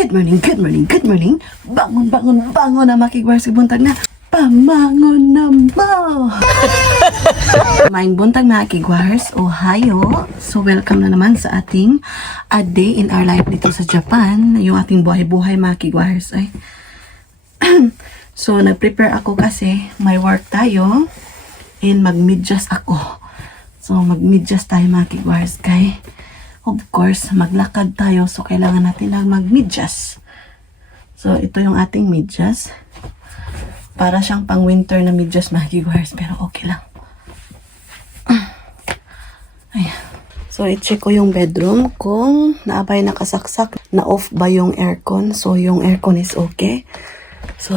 Good morning, good morning, good morning. Bangon, bangon, bangon na makigwars buntag na. Pamangon na mo. Maing buntag mga kigwars, Ohio. So welcome na naman sa ating a day in our life dito sa Japan. Yung ating buhay-buhay mga kigwars. Ay. So nag-prepare ako kasi may work tayo and mag-midjust ako. So mag-midjust tayo mga kigwars kay of course, maglakad tayo. So, kailangan natin lang mag-midjas. So, ito yung ating midjas. Para siyang pang-winter na midjas, mga kigwars. Pero okay lang. Ayan. So, i-check ko yung bedroom kung naabay nakasaksak. Na-off ba yung aircon. So, yung aircon is okay. So,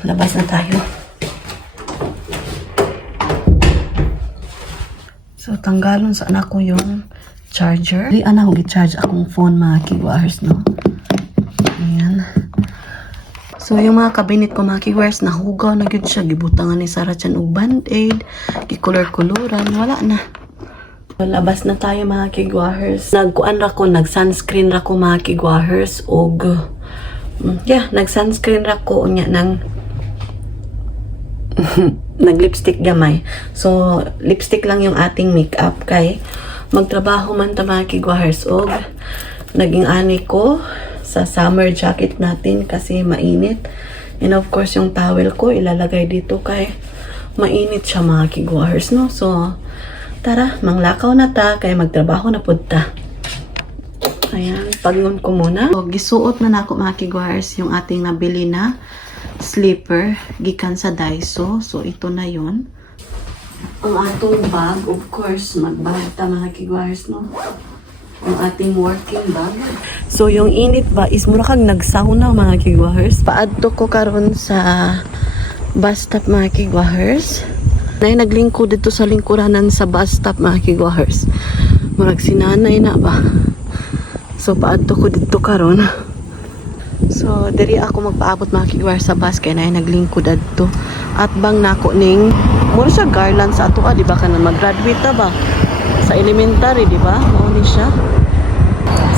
labas na tayo. So, tanggalon sa anak ko yung charger. Di anak ko gi-charge akong phone mga kigwars, no? Ayan. So, yung mga cabinet ko mga kigwars, nahugaw na yun siya. Gibutangan ni Sarah Chan og band-aid. Gikulor-kuluran. Wala na. Labas na tayo mga kigwars. Nagkuan ra ko, nag-sunscreen ra ko mga kigwars. Og, nag-sunscreen ra ko. Unya nang nag-lipstick gamay. So, lipstick lang yung ating makeup kay magtrabaho man ta mga kigwars og naging ani ko sa summer jacket natin kasi mainit. And of course, yung towel ko ilalagay dito kay mainit siya mga kigwars, no? So, tara, manglakaw na ta kay magtrabaho na pud ta. Ayan, pagngon ko muna. So, gisuot na nako mga kigwars yung ating nabili na slipper gikan sa Daiso. So ito na yon. Ang atong bag, of course, magbag ta mga kigwars, no? Ang ating working bag. So yung init ba is mura kag nagsauna mga kigwars. Paadto ko karon sa bus stop mga kigwars. Nay naglingkod dito sa lingkuranan sa bus stop mga kigwars. Murag sinanay na ba. So paadto ko dito karon. So, diri ako magpaabot mga kigwars sa bus kaya na naglingkod adto. At bang nako ning mura siya garland sa ato di ba kana mag-graduate na ba sa elementary, di ba? Mao ni siya.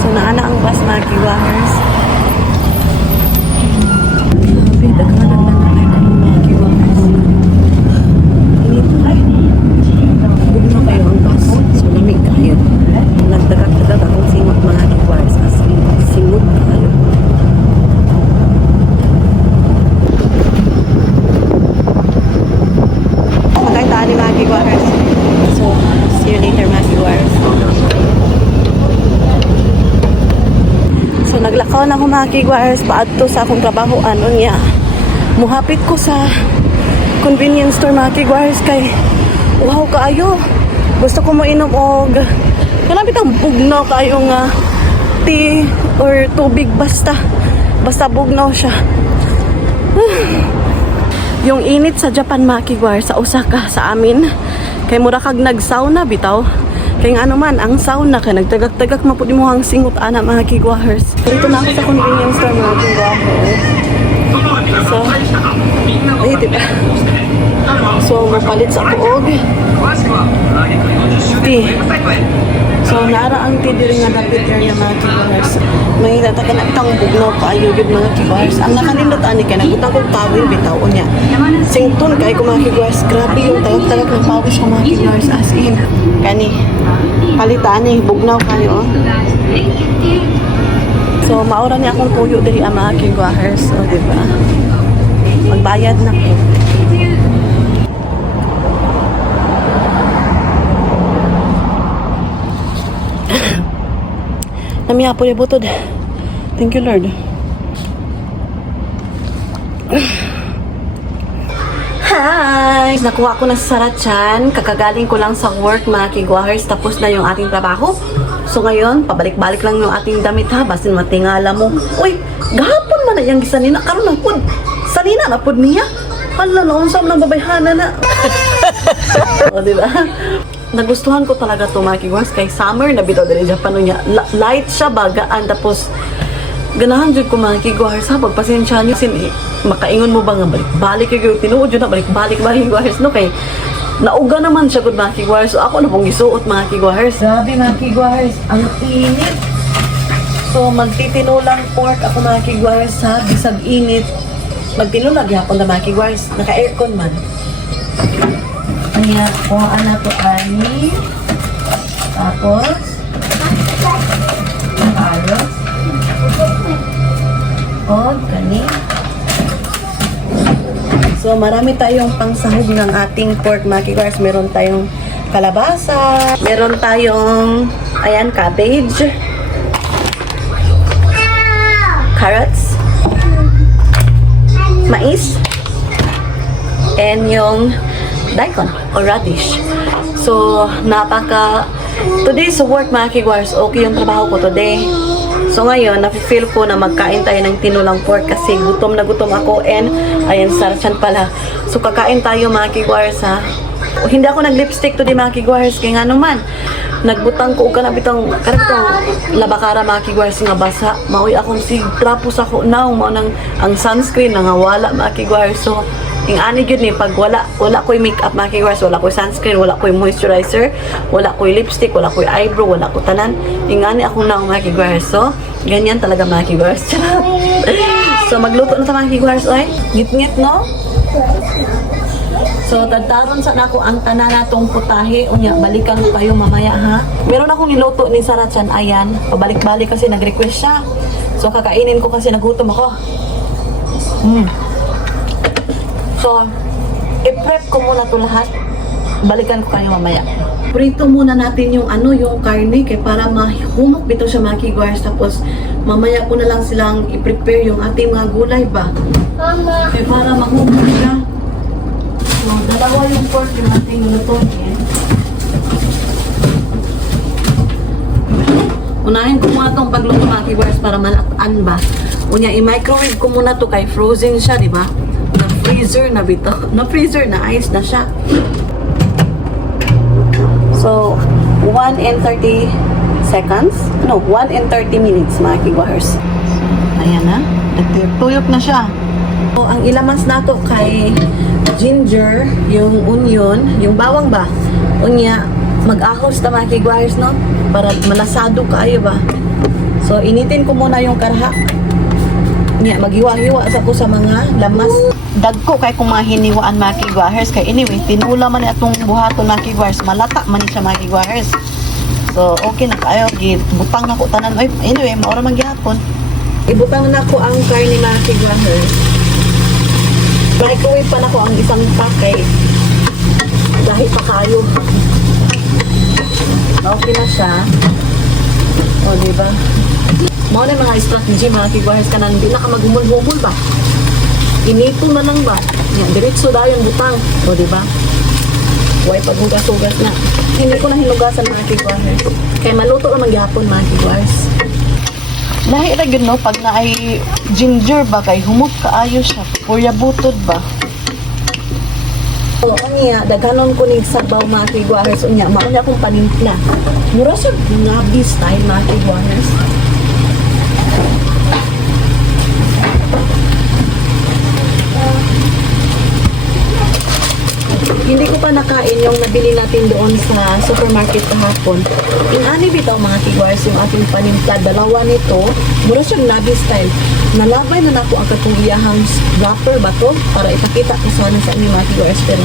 So, naana ang bus mga kigwars. Grabe, daghanan lang na kayo mga kigwars. Inito ay. Bugno kayo ang bus. So, lamig kayo. Nagdagat-dagat akong singot mga kigwars. As in, singot kayo. Ni mga kigwars. So, see you later mga kigwars. So, naglakaw na ako mga kigwars. Paadto sa akong trabaho. Ano niya? Muhapit ko sa convenience store mga kigwars kay wow kaayo. Gusto ko mo inom og kanapit ang bugnaw kayong tea or tubig basta. Basta bugnaw siya. Yung init sa Japan mga kigwars, sa Osaka, sa amin, kay mura kag nag-sauna bitaw. Kay nga ano man, ang sauna, kay nagtagak-tagak mapudi mo ang singot ana mga kigwars. Dito na ako sa convenience store mga kigwars. So, ay, diba? So, mapalit sa ako og tea. So, nara ang tea diri nga dapit area mga kigwars. May tatakan at tang bugnaw kaayo gid mga kigwars. Ang nakanindot ani kay nagutang kog tawil bitaw unya. Sington kay ko mga kigwars. Grabe yung tagak-tagak ng pawis ko mga kigwars as in. Kani palitan ni bugnaw kayo. So, maura ni akong puyo diri ang mga kigwars. So, di ba? Magbayad na ko. Namiya po ni butod. Thank you, Lord. Hi! Nakuha ko na sa Sarachan. Kakagaling ko lang sa work, mga kigwars. Tapos na yung ating trabaho. So ngayon, pabalik-balik lang yung ating damit ha. Basin matingala mo. Uy, gahapon man na yung gisanina. Karoon na pod. Sanina na pod niya. Hala, naonsam ng babayhana na. O, diba? Nagustuhan ko talaga to mga kigwars kay summer na bitaw dali Japan niya. Light siya, bagaan, tapos ganahan jud ko mga kigwars ha. Pagpasensya niyo makaingon mo ba nga balik kayo tinuod jud na balik ba kigwars no kay nauga naman siya gud mga kigwars. So ako na pong gisuot mga kigwars. Grabe mga kigwars, ang init. So, magtitinulang pork ako mga kigwars sa bisag init. Magtinulag yapon na mga kigwars. Naka-aircon man. Kaya, kuhaan na to ani. Tapos, aros. O, kani. So, marami tayong pangsahog ng ating pork mga kigwars. Meron tayong kalabasa. Meron tayong, ayan, cabbage. Carrots, mais, and yung daikon or radish. So, today's work mga kigwars, okay yung trabaho ko today. So ngayon, nafe-feel ko na magkain tayo ng tinulang pork kasi gutom na gutom ako and ayan, sarachan pala. So kakain tayo mga kigwars ha. Hindi ako nag-lipstick today mga kigwars kaya nga naman. Nagbutang ko ka na bitang labakara mga kigwars nga basa. Mauy akong trapos ako now mao nang ang sunscreen nga wala mga kigwars. So ing ani gyud ni pag wala koy makeup mga kigwars, wala koy sunscreen, wala koy moisturizer, wala koy lipstick, wala koy eyebrow, wala ko tanan. Ing ani akong now mga kigwars. So ganyan talaga mga kigwars. So magluto na ta mga kigwars oy. Ngit-ngit no? So, tadtaron sa nako ang tanan natong putahe. Unya, balikan ko kayo mamaya ha. Meron akong niluto ni Sarachan. Ayan, pabalik-balik kasi nag-request siya. So, kakainin ko kasi nagutom ako. So, i-prep ko muna to lahat. Balikan ko kayo mamaya. Prito muna natin yung yung karne kaya para mahumok bito siya mga kigwars. Tapos, mamaya ko na lang silang i-prepare yung ating mga gulay ba. Mama. Kaya para mahumok siya. So, dalawa yung pork yung ating lutuin. Unahin ko muna itong pagluto mga kigwars para malataan ba. Unya, i-microwave ko muna to kay frozen siya, di ba? Na-freezer na bito. Na-freezer na, ice na siya. So, 1 and 30 seconds. No, 1 and 30 minutes mga kigwars. Ayan na. Tuyok na siya. So, ang ilamas nato kay ginger, yung onion, yung bawang ba? Unya, mag-ahos na mga kigwars, no? Para malasado kaayo ba? So, initin ko muna yung karha. Unya, maghiwa-hiwa sa ko sa mga lamas. Dagko kay kung mga hiniwaan mga kigwars. Kay anyway, tinula man itong buhaton mga kigwars. Malata man siya mga kigwars. So, okay na kayo. Butang na ko tanan. Anyway, maura magyapon. Ibutang na ko ang karne mga kigwars. Microwave pa na ko ang isang pakay dahil pa kayo. Okay na siya. O, diba? Mga na mga strategy, mga kigwahers ka na, hindi na ka maghumul-humul ba? Inito na lang ba? Yan, diretso daw yung butang. O, diba? Huwag paghugas-hugas na. Hindi ko na hinugasan mga kigwahers. Kaya maluto naman gyapon mga kigwahers. Dahil na no, pag na ay ginger ba kay humot kaayo siya, kuya butod ba? So, unya, daghanon ko ning sabaw mga kigwahers. Unya, mauna akong panimpla. Mura siya ngabi style mga kigwahers. Hindi ko pa nakain yung nabili natin doon sa supermarket kahapon. Inani bitaw mga kigwars yung ating panimpla. Dalawa nito. Mura siyang nabi style. Nalabay na ako ang katong iyahang wrapper ba to? Para ipakita ko sana sa inyo mga kigwars. Pero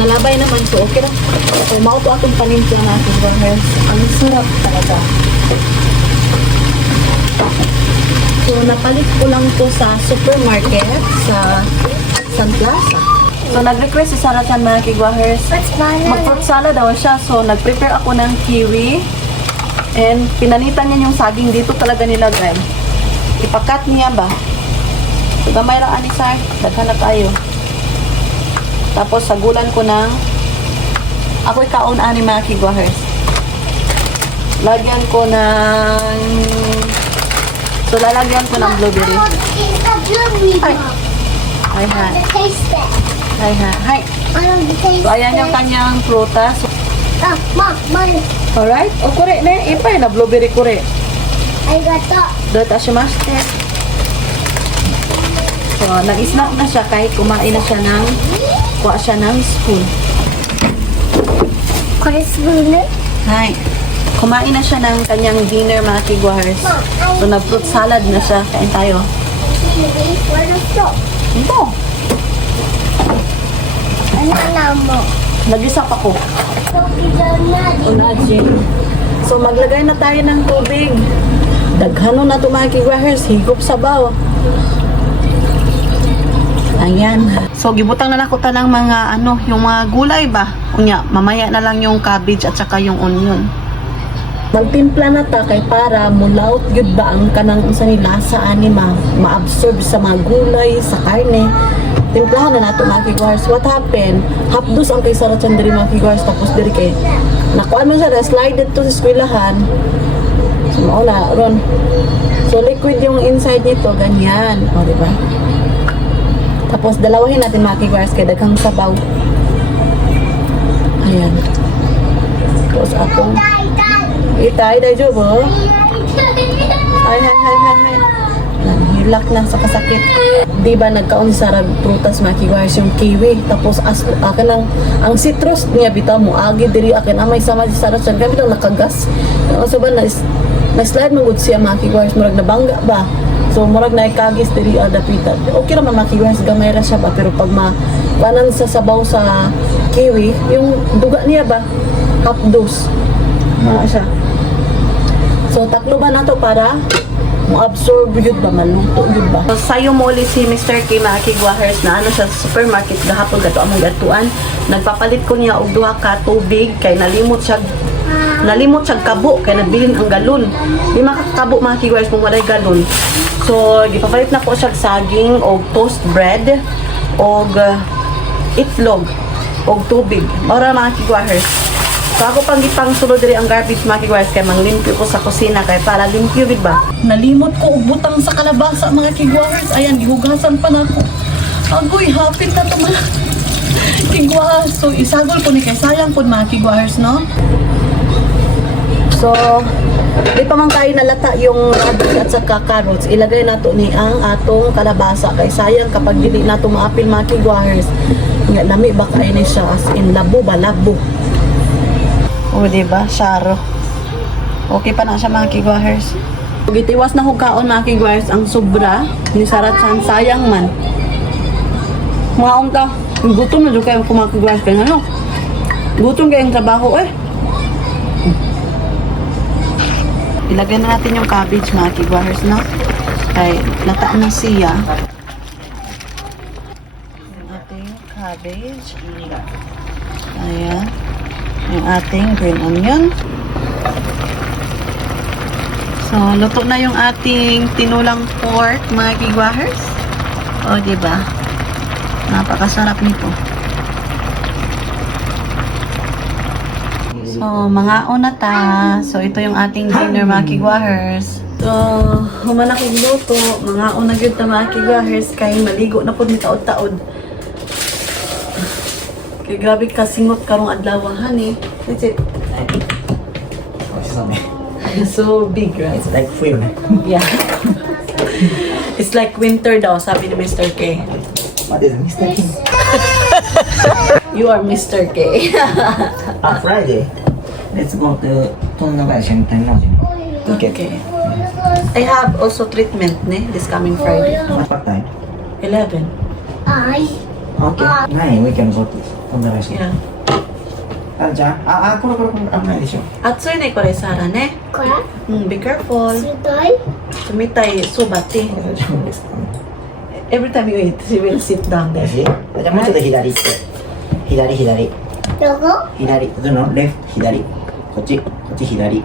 nalabay naman. So okay lang. So mao to atong panimpla mga kigwars. Ang sarap talaga. So napalit ko lang to sa supermarket sa San Plaza. So, nag-request si Sarachan mga kigwahers. Mag-fruit salad daw siya. So, nag-prepare ako ng kiwi. And, pinanitan niya yung saging dito talaga nilagay. Ipakat niya ba? So, gamay lang ani sir. Daghan na tayo. Tapos, sagulan ko ng ako'y kaon ani mga kigwahers. Lagyan ko ng so, lalagyan ko ng blueberry. Ay. Ay, ha. Hi, ha. Hi. So, ayan yung kanyang prutas. Mom. Alright? O, kure, ne? Ipay na blueberry kure. Arigato. Dota shimaste. So, nag-snack na siya kahit kumain na siya ng kuha siya ng spoon. Ko spoon? Hi. kumain na siya ng kanyang dinner mga kigwahers. So, nag-fruit salad na siya. Kain tayo. Wala to. Ito. Ano mo? Nag-isap ako. Cookie dough. So, maglagay na tayo ng tubig. Daghano na ito mga kigwahers. Higop sabaw. Ayan. So, gibutang na nakuta ng mga yung mga gulay ba? Unya, mamaya na lang yung cabbage at saka yung onion. Magtimpla na ta kay para mulaut gyud ba ang kanang unsa ni lasa ani ma-absorb sa mga gulay, sa karne. Timplahan na nato mga kigwars. What happened? Hapdos ang kay Sarah Chandri mga kigwars tapos diri kay nakuan man siya slide dito sa eskwelahan. So, mauna ron. So, liquid yung inside nito, ganyan. O, diba? Tapos, dalawahin natin mga kigwars kay daghang sabaw. Ayan. Tapos, atong itay, dayo ba? Ay. Hilak na sa kasakit. Di ba nagkaon si Sarah prutas mga kigwars yung kiwi. Tapos, akin ang citrus niya bitaw mo. Agi diri akin. Amay sama si Sarah siya. Kaya bitaw nakagas. So, ba na-slide mong good siya mga kigwars. Murag nabangga ba? So, murag na ikagis diri dapitan. Okay naman mga kigwars. Gamay ra siya ba? Pero pag kanan sa sabaw sa kiwi, yung duga niya ba? Half dose. Siya. So, tatlo ba na to para mo-absorb yun ba, maluto yun ba? So, sayo mo ulit si Mr. K, mga kigwahers, na sa supermarket, gahapon gato among gatuan. Nagpapalit ko niya og duha ka tubig, kay nalimot siya kabo, kay nagbilin ang galon. Di makakabo mga kigwahers kung walay galon. So, gipapalit na ko siya saging, og toast bread, og itlog, og tubig. Mara mga kigwahers. So ako pang gipang sulod diri ang garbage mga kigwars kay manglimpyo ko sa kusina kay para limpyo gid ba. Nalimot ko og butang sa kalabasa mga kigwars. Ayan gihugasan pa nako. Agoy hapit na to mga kigwars. So isagol ko ni kay sayang pud mga kigwars no. So di pa man kayo nalata yung cabbage at saka carrots. Ilagay nato ni ang atong kalabasa kay sayang kapag dili nato maapil mga kigwars. Nga lami ba kay ni siya as in labo ba labo. O, diba? Sharo. Okay pa na siya mga kigwahers. Gitiwas na hugaon mga kigwahers ang sobra. Ni Sarah Chan, sayang man. Mga unta, gutom na doon kayo mga kigwahers. Kaya ano? Gutom kayong trabaho eh. Ilagay na natin yung cabbage mga kigwahers na. Kaya lata na siya. Yung ating cabbage. Ayan. Yung ating green onion. So, luto na yung ating tinulang pork, mga kigwahers. O, diba? Napakasarap nito. So, mga unata. So, ito yung ating dinner, mga kigwahers. So, humanakig luto. Mga unag yun na mga kigwahers. Kaya maligo na po ni taod-taod. Kaya grabe kasingot karong adlawahan eh. That's it. So big, right? It's like full. Yeah. It's like winter daw, sabi ni Mr. K. What is Mr. King? You are Mr. K. Friday. Let's go to Tonnagai technology. Okay. I have also treatment this coming Friday. What time? 11. Ay. Okay. 9 we can go to Tonnagai. Yeah. じゃあ、これ危ないでしょ。 Atsoy na ikore Sara ne. Kaya? Be careful. Sitoy? Sumitay subati. 大丈夫ですか Every time you eat, she will sit down there. じゃあもうちょっと左行って。左。どこ左。どのレフト、左。こっち左。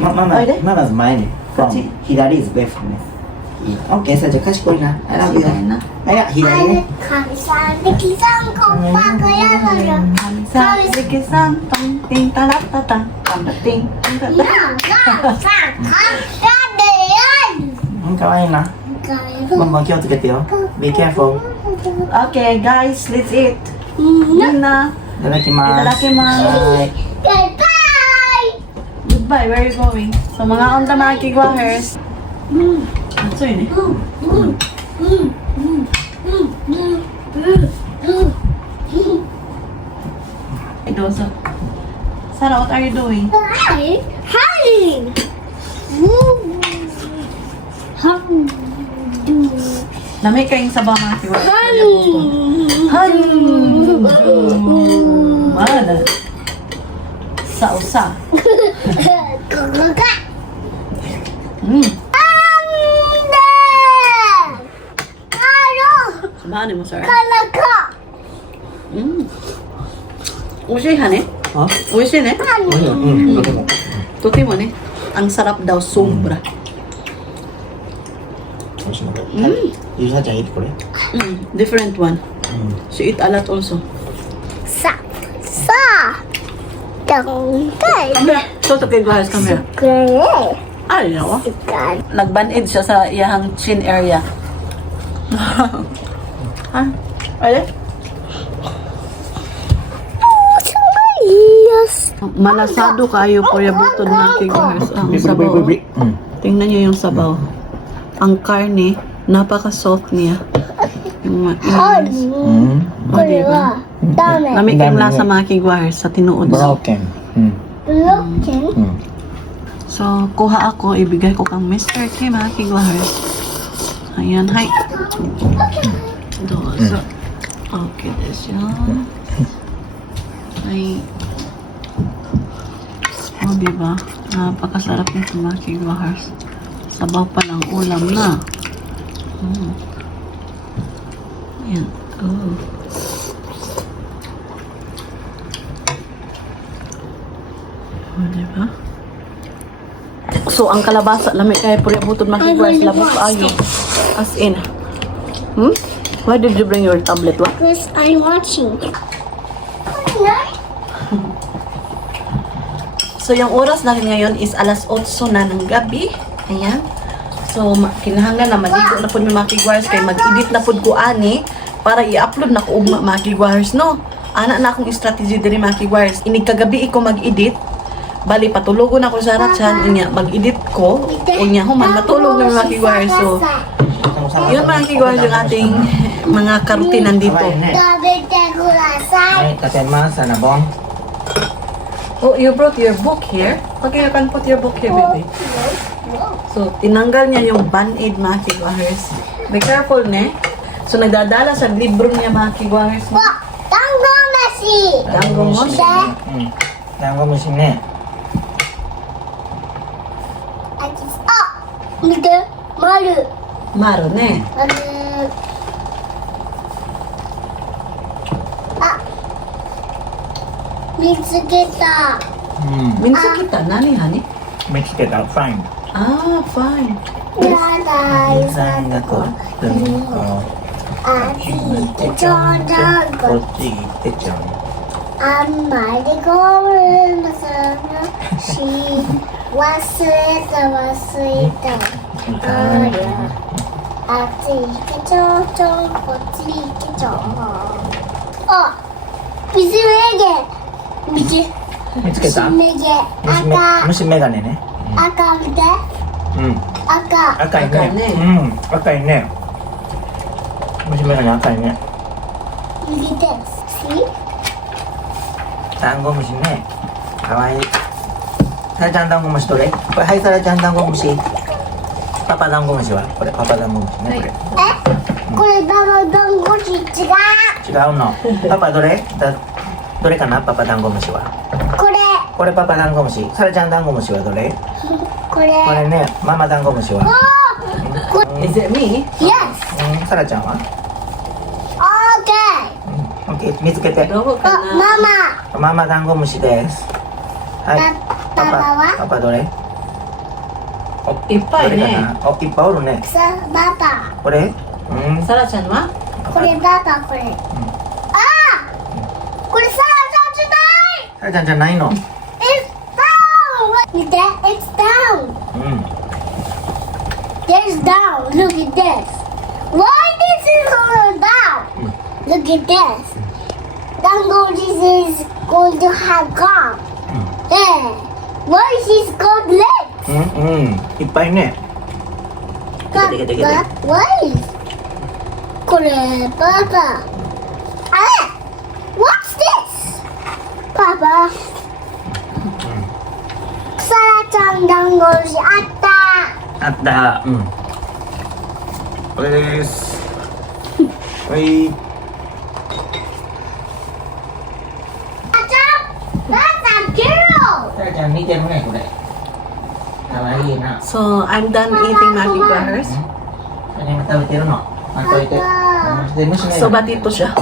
ママまず前に。こっち 左 is left ね。OK、さあじゃあ賢いな。I love you 左な。はい、左ね。神さんできさんこっぱかやのよ Sa sikisan, tong ting talatatan, ting ting なあさんかやでやんかわいいな。ママ気をつけてよ。Be careful。 Okay, guys, let's eat. うんな Yun na. いただきます。 Itadakimasu. はい バイバイ Goodbye, where are you going? So, mga unta mga kigwahers. Atso yun eh. Idoso. Sarah, what are you doing? Hi. Hi. Lamig kayong sabaw mga viewers. Mana? Sausa. Sumani mo, Sarah. Ushi ne? あ、 Ushi ne? うん、とても。 Tuti mo ne? Ang sarap daw, sobra. 美味しいのこれ。ゆうさちゃん、いいこれ。 Different one. She eat a lot also. Sa. Don't Come here. So, okay, guys, come here. go. Ay, nawa. God. Nag-band-aid siya sa iyang chin area. Ha? Ay? Yes. Malasado kayo po yung butod mga kiguhers. Ang sabaw. うん。 Tingnan nyo yung sabaw. Ang karne, napaka-soft niya. Yung Mm. おこれはダメ。 Lamig yung lasa mga kiguhers sa tinuod. ブラウケン。うん。 Broken. うん。 So, kuha ako, ibigay ko kang Mr. K mga kiguhers. Ayan, hi. Dozo. Okay, this yun. Ay. O, diba? Napakasarap nito mga kiguhers. Sabaw pa lang ulam na. Ayan. Oh. O, diba? So, ang kalabasa, lamig kayo puri butod mga kiguhers. Labos ayo. As in. Why did you bring your tablet? What? Because I'm watching. So, yung oras natin ngayon is alas 8 na ng gabi. Ayan. So, kinahanglan na maligo na po yung mga kiguars kay mag-edit na po ko ani para i-upload na ko mga kiguars, no? Ana na akong strategy diri mga kiguars. Inig kagabi ko mag-edit. Bali, patulogon ako sa Ratchan. Mag-edit ko. Unya, human, matulog na mga kiguars. So, yun mga kiguars yung ating mga karutin nandito. 食べてください。はい、立てます。あの、ボン。 Oh, you brought your book here? Okay, you can put your book here, baby. So, tinanggal niya yung band-aid, mga kiguahers. Be careful, ne? So, nagdadala sa libro niya, mga kiguahers. わ、ダンゴ飯。 Dango mo siya. うん。ダンゴムシね。あ、見て、丸。 Maro, ne? あ、見つけた。うん。 Minsan kita, nani, honey? 見つけた。ファイン。 Ah, fine. やだいさんがこう。うん。こあっち行ってちょうだい。こっち行ってちょう。あんまりごめんなさいし忘れたあらあっち行けちょうちょうこっち行けちょうあ水めげ見て見つけた？水めげ赤虫眼鏡ね。赤見てうん。赤赤い赤いねね。うん。赤いね。虫眼鏡赤いね。右手 See? ダンゴムシね。かわいい。さらちゃんダンゴムシどれ？これはいさらちゃんダンゴムシ。パパダンゴムシはこれパパダンゴムシねこれ。これダンゴシ違う違うの。パパどれ？どれかなパパダンゴムシは。これパパダンゴムシ。さらちゃんダンゴムシはどれ？これこれねママダンゴムシは。 Is it me? Yes さらちゃんは？ OK オッケー見つけて。 Doho ka あ na. ママママダンゴムシです。はい。パパはパパどれ？おいっぱいねどれかなおいっぱいおるね。さパパこれ？うん。 Sarah-chan, ma? これパパこれあこれささらちゃんじゃないの。 It's down 見て It's down うん。 There's down Look at this Why this is all down Look at this Dango this is going to have gum Hey Why she's got legs うんうん。いっぱいね。 But why? これパパあれ What's this? パパちゃんダンゴムシあった。あった。うん。これです。はい。あちゃん、ばあさん、ゲロ。さやちゃん見てるね、これ。かわいいな。 So, I'm done eating Maggie Guahers. 何も食べてるの。あといて。で、虫ね。 So, batito siya.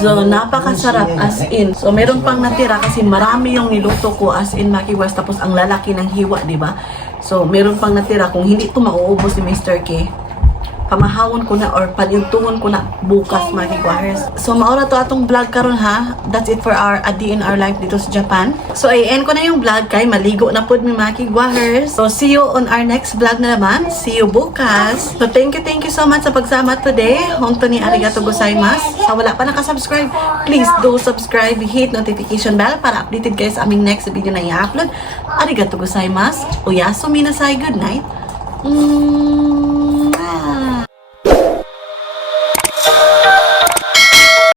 So, napakasarap as in. So, meron pang natira kasi marami yung niluto ko as in Maggie Guahers. Tapos, ang lalaki ng hiwa, di ba? So, meron pang natira. Kung hindi ito mauubos ni Mr. K, pamahawon ko na or palintungon ko na bukas Maggie Guahers. So maura to atong vlog karon ha. That's it for our a day in our life dito sa Japan. So i-end ko na yung vlog kay maligo na pod mi Maggie Guahers. So see you on our next vlog na naman. See you bukas. So thank you so much sa pagsama today. Honto ni arigato gozaimasu. Sa wala pa nakasubscribe, please do subscribe, hit notification bell para updated kayo sa aming next video na i-upload. Arigato gozaimasu. Oyasumi nasai. Good night.